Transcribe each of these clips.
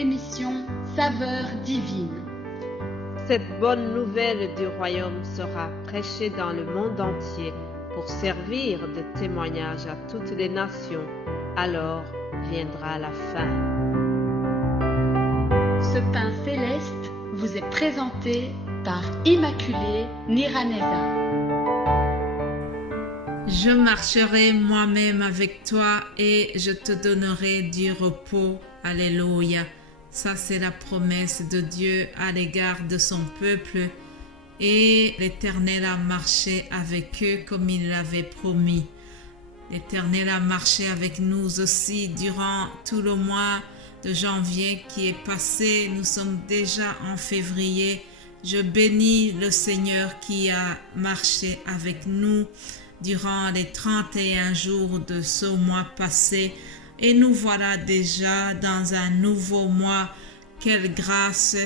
l'émission Saveurs divines. Cette bonne nouvelle du royaume sera prêchée dans le monde entier pour servir de témoignage à toutes les nations. Alors viendra la fin. Ce pain céleste vous est présenté par Immaculée Niraneza. Je marcherai moi-même avec toi et je te donnerai du repos. Alléluia. Ça, c'est la promesse de Dieu à l'égard de son peuple. Et l'Éternel a marché avec eux comme il l'avait promis. L'Éternel a marché avec nous aussi durant tout le mois de janvier qui est passé. Nous sommes déjà en février. Je bénis le Seigneur qui a marché avec nous durant les 31 jours de ce mois passé. Et nous voilà déjà dans un nouveau mois. Quelle grâce,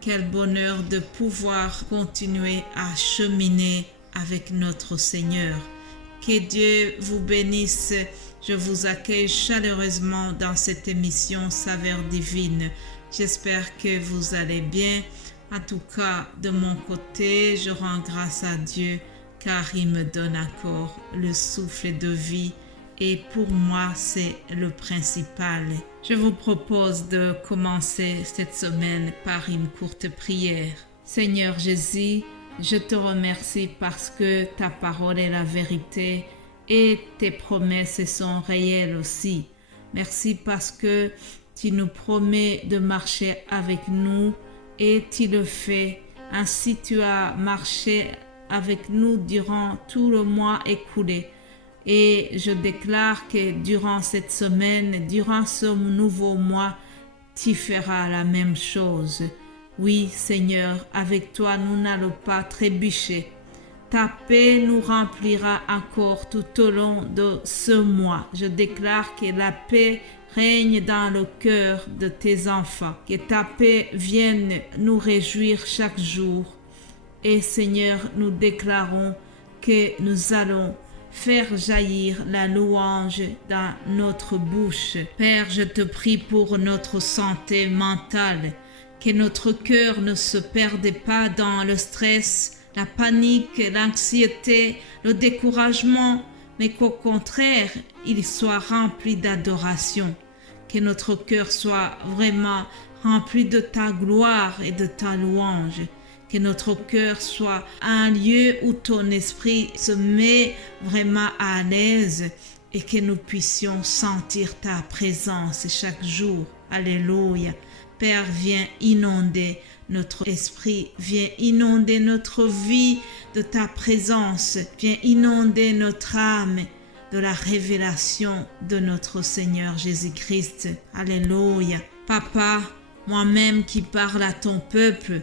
quel bonheur de pouvoir continuer à cheminer avec notre Seigneur. Que Dieu vous bénisse. Je vous accueille chaleureusement dans cette émission Saveurs divines. J'espère que vous allez bien. En tout cas, de mon côté, je rends grâce à Dieu car il me donne encore le souffle de vie et pour moi, c'est le principal. Je vous propose de commencer cette semaine par une courte prière. Seigneur Jésus, je te remercie parce que ta parole est la vérité et tes promesses sont réelles aussi. Merci parce que tu nous promets de marcher avec nous et tu le fais. Ainsi, tu as marché avec nous durant tout le mois écoulé. Et je déclare que durant cette semaine, durant ce nouveau mois, tu feras la même chose. Oui, Seigneur, avec toi, nous n'allons pas trébucher. Ta paix nous remplira encore tout au long de ce mois. Je déclare que la paix règne dans le cœur de tes enfants. Que ta paix vienne nous réjouir chaque jour. Et Seigneur, nous déclarons que nous allons faire jaillir la louange dans notre bouche. Père, je te prie pour notre santé mentale, que notre cœur ne se perde pas dans le stress, la panique, l'anxiété, le découragement, mais qu'au contraire, il soit rempli d'adoration. Que notre cœur soit vraiment rempli de ta gloire et de ta louange. Que notre cœur soit un lieu où ton esprit se met vraiment à l'aise et que nous puissions sentir ta présence chaque jour. Alléluia. Père, viens inonder notre esprit, viens inonder notre vie de ta présence, viens inonder notre âme de la révélation de notre Seigneur Jésus-Christ. Alléluia. Papa, moi-même qui parle à ton peuple,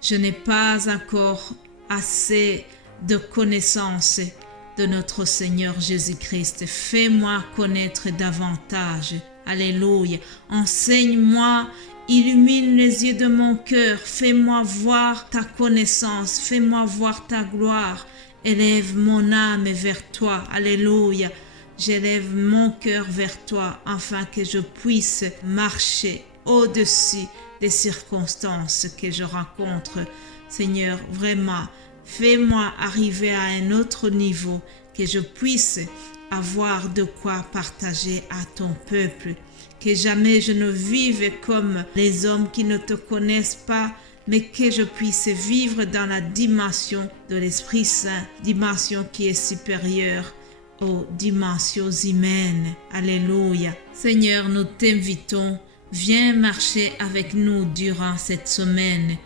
je n'ai pas encore assez de connaissances de notre Seigneur Jésus-Christ. Fais-moi connaître davantage. Alléluia. Enseigne-moi, illumine les yeux de mon cœur. Fais-moi voir ta connaissance. Fais-moi voir ta gloire. Élève mon âme vers toi. Alléluia. J'élève mon cœur vers toi afin que je puisse marcher au-dessus des circonstances que je rencontre. Seigneur, vraiment, fais-moi arriver à un autre niveau, que je puisse avoir de quoi partager à ton peuple, que jamais je ne vive comme les hommes qui ne te connaissent pas, mais que je puisse vivre dans la dimension de l'Esprit Saint, dimension qui est supérieure aux dimensions humaines. Alléluia. Seigneur, nous t'invitons. Viens marcher avec nous durant cette semaine.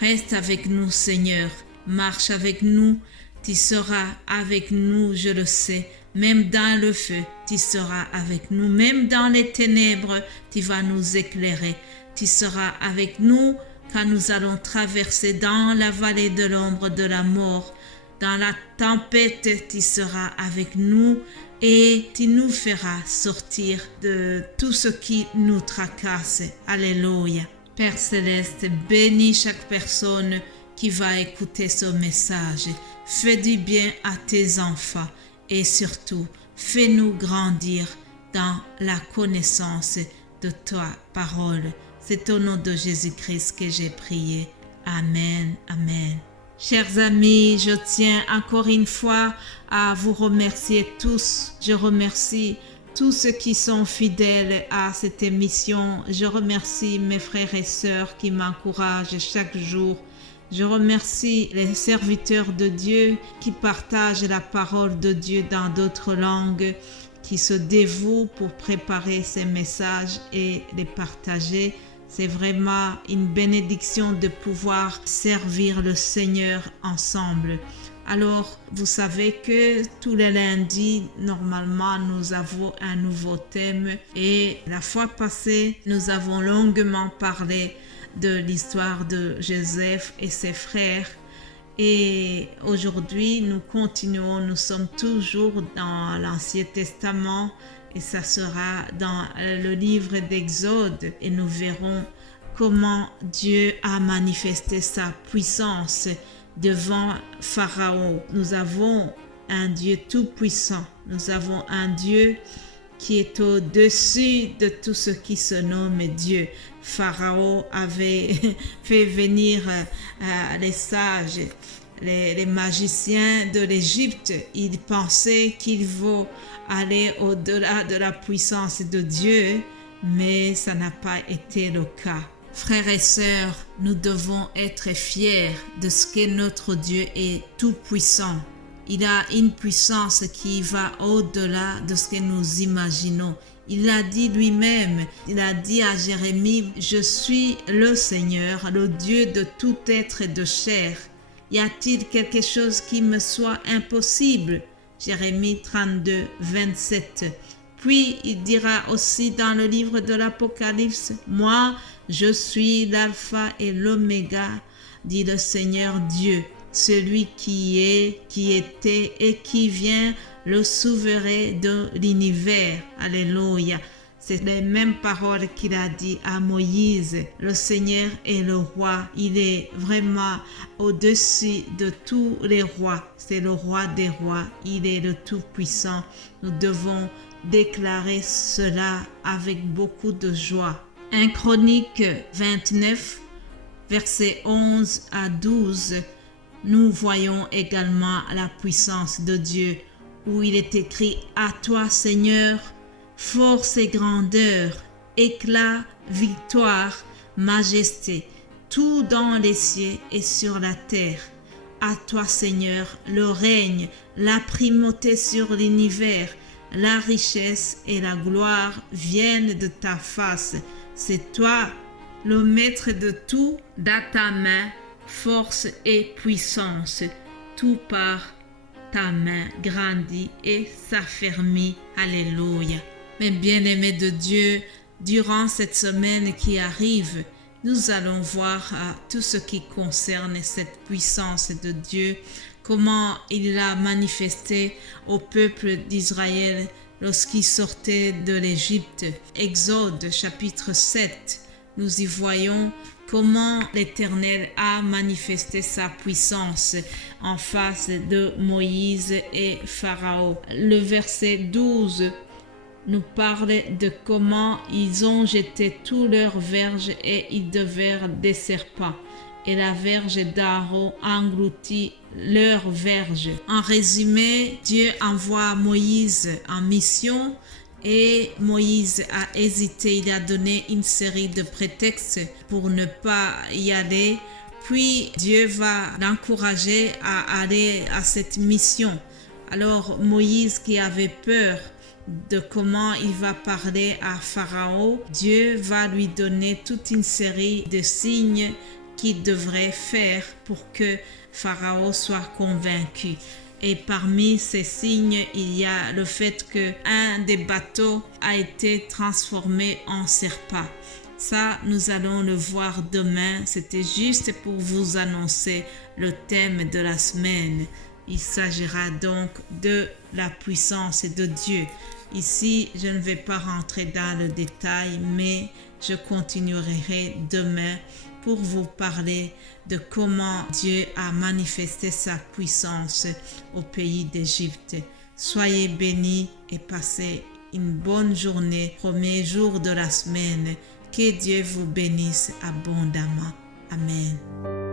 Reste avec nous, Seigneur. Marche avec nous. Tu seras avec nous, je le sais. Même dans le feu, tu seras avec nous. Même dans les ténèbres, tu vas nous éclairer. Tu seras avec nous quand nous allons traverser dans la vallée de l'ombre de la mort. Dans la tempête, tu seras avec nous. Et tu nous feras sortir de tout ce qui nous tracasse. Alléluia. Père Céleste, bénis chaque personne qui va écouter ce message. Fais du bien à tes enfants et surtout, fais-nous grandir dans la connaissance de ta parole. C'est au nom de Jésus-Christ que j'ai prié. Amen, amen. Chers amis, je tiens encore une fois à vous remercier tous. Je remercie tous ceux qui sont fidèles à cette émission. Je remercie mes frères et sœurs qui m'encouragent chaque jour. Je remercie les serviteurs de Dieu qui partagent la parole de Dieu dans d'autres langues, qui se dévouent pour préparer ces messages et les partager. C'est vraiment une bénédiction de pouvoir servir le Seigneur ensemble. Alors, vous savez que tous les lundis, normalement, nous avons un nouveau thème. Et la fois passée, nous avons longuement parlé de l'histoire de Joseph et ses frères. Et aujourd'hui, nous continuons, nous sommes toujours dans l'Ancien Testament et ça sera dans le livre d'Exode et nous verrons comment Dieu a manifesté sa puissance devant Pharaon. Nous avons un Dieu tout-puissant, nous avons un Dieu qui est au-dessus de tout ce qui se nomme Dieu. Pharaon avait fait venir les sages, les magiciens de l'Égypte. Il pensait qu'il faut aller au-delà de la puissance de Dieu, mais ça n'a pas été le cas. Frères et sœurs, nous devons être fiers de ce que notre Dieu est tout-puissant. Il a une puissance qui va au-delà de ce que nous imaginons. Il l'a dit lui-même, il a dit à Jérémie, « Je suis le Seigneur, le Dieu de tout être de chair. Y a-t-il quelque chose qui me soit impossible ?» Jérémie 32, 27. Puis il dira aussi dans le livre de l'Apocalypse, « Moi, je suis l'alpha et l'oméga, dit le Seigneur Dieu, celui qui est, qui était et qui vient, le souverain de l'univers. » Alléluia. C'est les mêmes paroles qu'il a dit à Moïse. Le Seigneur est le roi. Il est vraiment au-dessus de tous les rois. C'est le roi des rois. Il est le Tout-Puissant. Nous devons déclarer cela avec beaucoup de joie. 1 Chronique 29, versets 11 à 12, nous voyons également la puissance de Dieu, où il est écrit « À toi, Seigneur, force et grandeur, éclat, victoire, majesté, tout dans les cieux et sur la terre. À toi, Seigneur, le règne, la primauté sur l'univers, la richesse et la gloire viennent de ta face. C'est toi, le maître de tout, dans ta main, force et puissance. Tout par ta main grandit et s'affermit. Alléluia. Mes bien-aimés de Dieu, durant cette semaine qui arrive, nous allons voir tout ce qui concerne cette puissance de Dieu, comment il l'a manifesté au peuple d'Israël lorsqu'il sortait de l'Égypte. Exode chapitre 7, nous y voyons comment l'Éternel a manifesté sa puissance en face de Moïse et Pharaon. Le verset 12 nous parle de comment ils ont jeté tous leurs verges et ils devinrent des serpents. Et la verge d'Aaron engloutit leurs verges. En résumé, Dieu envoie Moïse en mission et Moïse a hésité. Il a donné une série de prétextes pour ne pas y aller. Puis Dieu va l'encourager à aller à cette mission. Alors Moïse, qui avait peur de comment il va parler à Pharaon, Dieu va lui donner toute une série de signes qu'il devrait faire pour que Pharaon soit convaincu. Et parmi ces signes, il y a le fait qu'un des bateaux a été transformé en serpent. Ça, nous allons le voir demain. C'était juste pour vous annoncer le thème de la semaine. Il s'agira donc de la puissance de Dieu. Ici, je ne vais pas rentrer dans le détail, mais je continuerai demain pour vous parler de comment Dieu a manifesté sa puissance au pays d'Égypte. Soyez bénis et passez une bonne journée, premier jour de la semaine. Que Dieu vous bénisse abondamment. Amen.